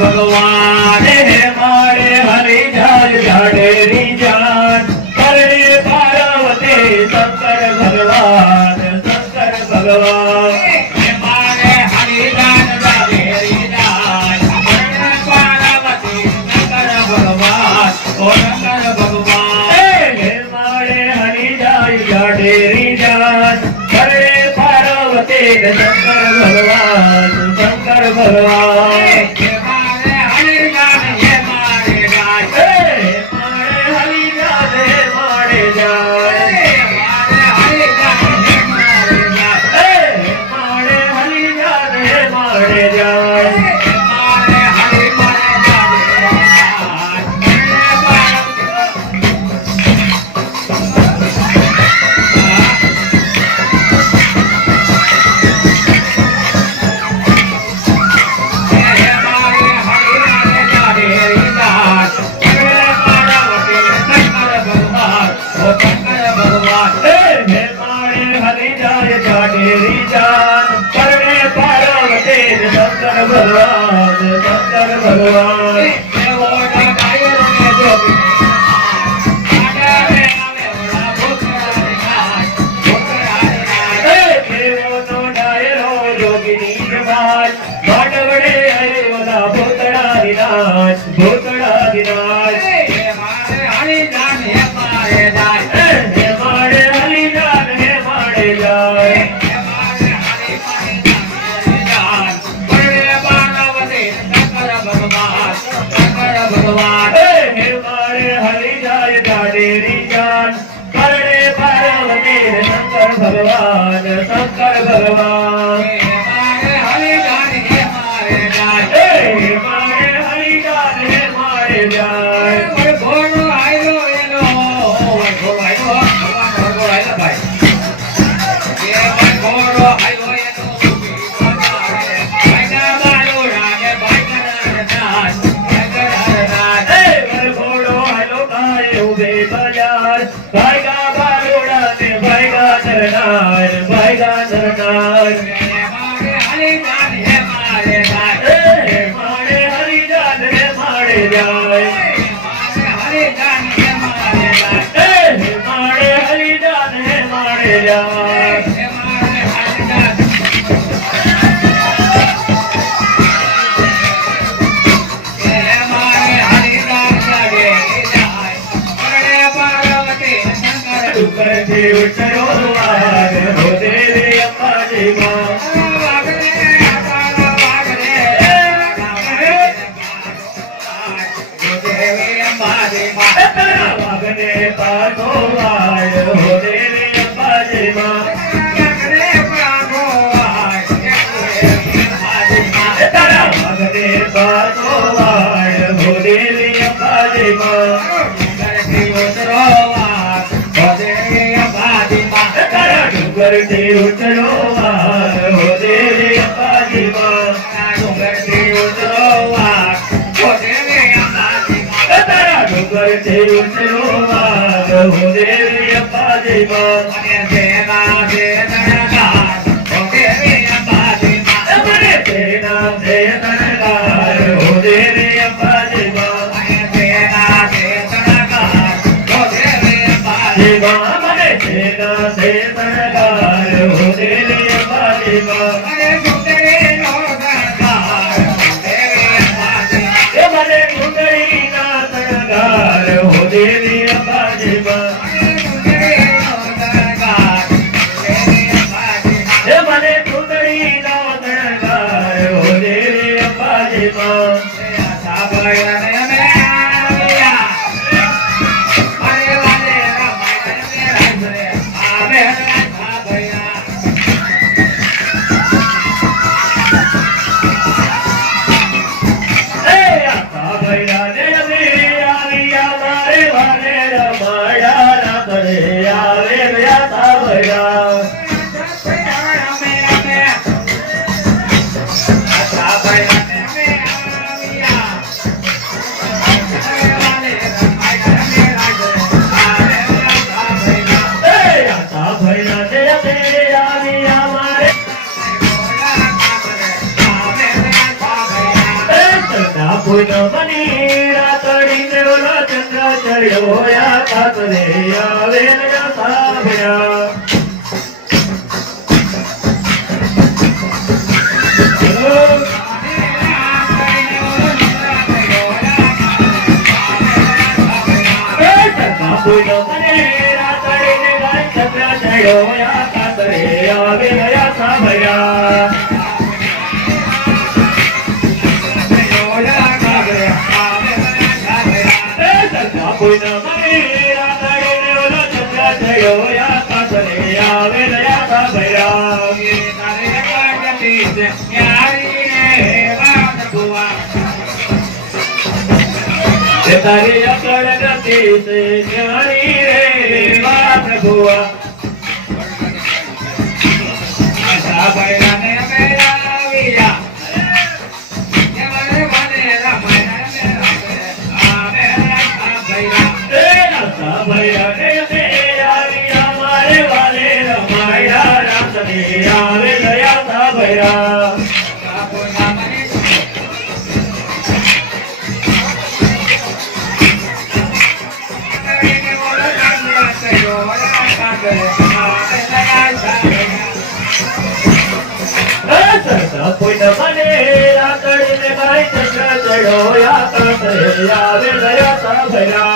भगवान हमारे हरि जल झाड़ेरी जान करने पार्वती शंकर भगवान हमारे हरि जान झाड़ेरी जान करने पार्वती शंकर भगवान शंकर भगवान हमारे हरि जल झाड़ेरी जान करने पार्वती शंकर भगवान ફૂલ બની રાતડીને ઓલો ચંદ્ર ચડ્યો આકાશ રે આવે સાંભળ્યા ફૂલ બની રાતડીને ચંદ્ર ચડ્યો આકાશ રે આવે સાંભળ્યા કોઈ ન મરે રાતડીને ઓલો ચંદ્ર ચડ્યો આકાશ રે આવે સાંભળ્યા તારી અકળ ગતિ છે ન્યારી રે વાત ભુવા સાંભળ્યા ને મેળવ્યા મારે વાલે રમાયા રાત ને આવે ગયા સાંભળ્યા કોઈ ન મને રાતડીને ગાય ચંદ્ર ચડ્યો આકાશ રે આવે ગયા સાંભળ્યા